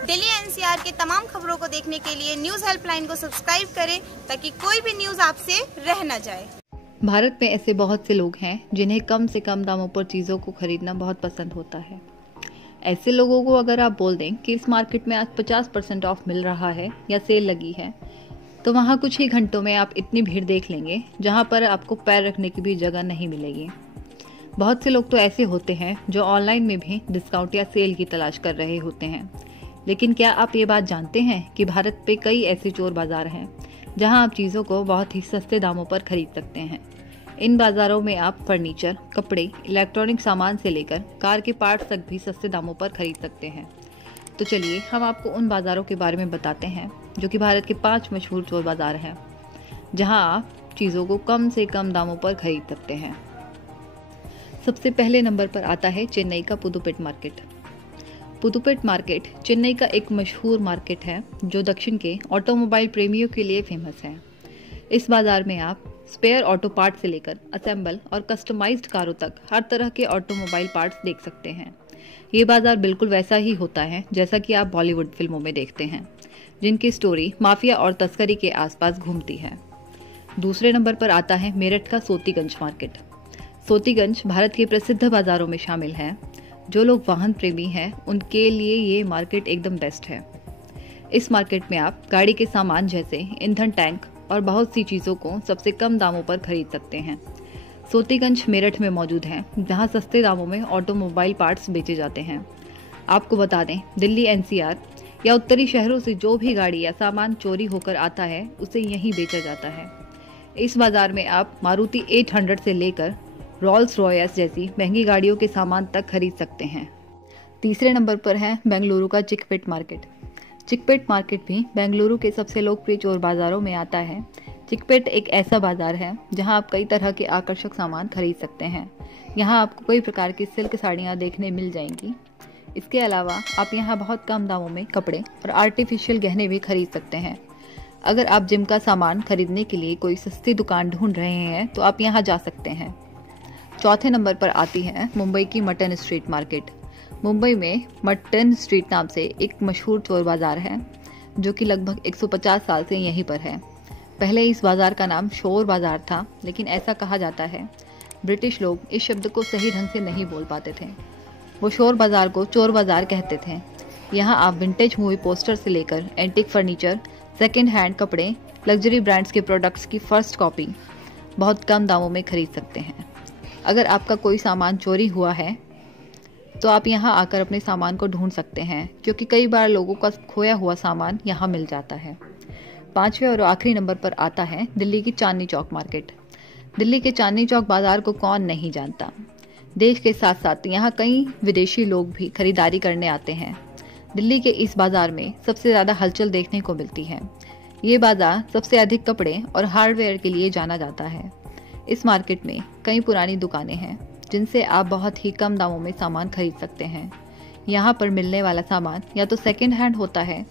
Delhi NCR के तमाम खबरों को देखने के लिए न्यूज हेल्पलाइन को सब्सक्राइब करें ताकि कोई भी न्यूज आपसे रह न जाए। भारत में ऐसे बहुत से लोग हैं जिन्हें कम से कम दामों पर चीज़ों को खरीदना बहुत पसंद होता है। ऐसे लोगों को अगर आप बोल दें कि इस मार्केट में आज 50% ऑफ मिल रहा है या सेल लगी है, तो वहाँ कुछ ही घंटों में आप इतनी भीड़ देख लेंगे जहाँ पर आपको पैर रखने की भी जगह नहीं मिलेगी। बहुत से लोग तो ऐसे होते हैं जो ऑनलाइन में भी डिस्काउंट या सेल की तलाश कर रहे होते हैं। लेकिन क्या आप ये बात जानते हैं कि भारत पे कई ऐसे चोर बाजार हैं जहां आप चीज़ों को बहुत ही सस्ते दामों पर खरीद सकते हैं। इन बाजारों में आप फर्नीचर, कपड़े, इलेक्ट्रॉनिक सामान से लेकर कार के पार्ट्स तक भी सस्ते दामों पर खरीद सकते हैं। तो चलिए हम आपको उन बाज़ारों के बारे में बताते हैं जो कि भारत के 5 मशहूर चोर बाजार हैं जहां आप चीज़ों को कम से कम दामों पर खरीद सकते हैं। सबसे पहले नंबर पर आता है चेन्नई का पुदुपेट मार्केट। पुदुपेट मार्केट चेन्नई का एक मशहूर मार्केट है जो दक्षिण के ऑटोमोबाइल प्रेमियों के लिए फेमस है। इस बाजार में आप स्पेयर ऑटो पार्ट से लेकर असेंबल और कस्टमाइज्ड कारों तक हर तरह के ऑटोमोबाइल पार्ट्स देख सकते हैं। ये बाजार बिल्कुल वैसा ही होता है जैसा कि आप बॉलीवुड फिल्मों में देखते हैं, जिनकी स्टोरी माफिया और तस्करी के आसपास घूमती है। दूसरे नंबर पर आता है मेरठ का सोतीगंज मार्केट। सोतीगंज भारत के प्रसिद्ध बाजारों में शामिल है। जो लोग वाहन प्रेमी हैं उनके लिए ये मार्केट एकदम बेस्ट है। इस मार्केट में आप गाड़ी के सामान जैसे ईंधन टैंक और बहुत सी चीज़ों को सबसे कम दामों पर खरीद सकते हैं। सोतीगंज मेरठ में मौजूद है जहां सस्ते दामों में ऑटोमोबाइल पार्ट्स बेचे जाते हैं। आपको बता दें, दिल्ली एनसीआर या उत्तरी शहरों से जो भी गाड़ी या सामान चोरी होकर आता है उसे यहीं बेचा जाता है। इस बाजार में आप मारुति 800 से लेकर रोल्स रॉयस जैसी महंगी गाड़ियों के सामान तक खरीद सकते हैं। तीसरे नंबर पर है बेंगलुरु का चिकपेट मार्केट। चिकपेट मार्केट भी बेंगलुरु के सबसे लोकप्रिय चोर बाजारों में आता है। चिकपेट एक ऐसा बाजार है जहां आप कई तरह के आकर्षक सामान खरीद सकते हैं। यहां आपको कई प्रकार की सिल्क साड़ियां देखने मिल जाएंगी। इसके अलावा आप यहां बहुत कम दामों में कपड़े और आर्टिफिशियल गहने भी खरीद सकते हैं। अगर आप जिम का सामान खरीदने के लिए कोई सस्ती दुकान ढूंढ रहे हैं तो आप यहाँ जा सकते हैं। चौथे नंबर पर आती है मुंबई की मटन स्ट्रीट मार्केट। मुंबई में मटन स्ट्रीट नाम से एक मशहूर चोर बाजार है जो कि लगभग 150 साल से यहीं पर है। पहले इस बाजार का नाम शोर बाजार था, लेकिन ऐसा कहा जाता है ब्रिटिश लोग इस शब्द को सही ढंग से नहीं बोल पाते थे। वो शोर बाजार को चोर बाजार कहते थे। यहाँ आप विंटेज मूवी पोस्टर से लेकर एंटीक फर्नीचर, सेकेंड हैंड कपड़े, लग्जरी ब्रांड्स के प्रोडक्ट्स की फर्स्ट कॉपी बहुत कम दामों में खरीद सकते हैं। अगर आपका कोई सामान चोरी हुआ है तो आप यहाँ आकर अपने सामान को ढूंढ सकते हैं, क्योंकि कई बार लोगों का खोया हुआ सामान यहाँ मिल जाता है। पांचवें और आखिरी नंबर पर आता है दिल्ली की चांदनी चौक मार्केट। दिल्ली के चांदनी चौक बाजार को कौन नहीं जानता। देश के साथ साथ यहाँ कई विदेशी लोग भी खरीदारी करने आते हैं। दिल्ली के इस बाजार में सबसे ज़्यादा हलचल देखने को मिलती है। ये बाजार सबसे अधिक कपड़े और हार्डवेयर के लिए जाना जाता है। इस मार्केट में कई पुरानी दुकानें हैं जिनसे आप बहुत ही कम दामों में सामान खरीद सकते हैं। यहाँ पर मिलने वाला सामान या तो सेकेंड हैंड होता है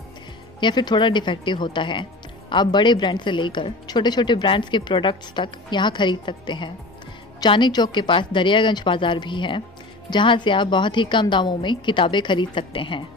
या फिर थोड़ा डिफेक्टिव होता है। आप बड़े ब्रांड से लेकर छोटे छोटे ब्रांड्स के प्रोडक्ट्स तक यहाँ खरीद सकते हैं। चांदनी चौक के पास दरियागंज बाजार भी है जहाँ से आप बहुत ही कम दामों में किताबें खरीद सकते हैं।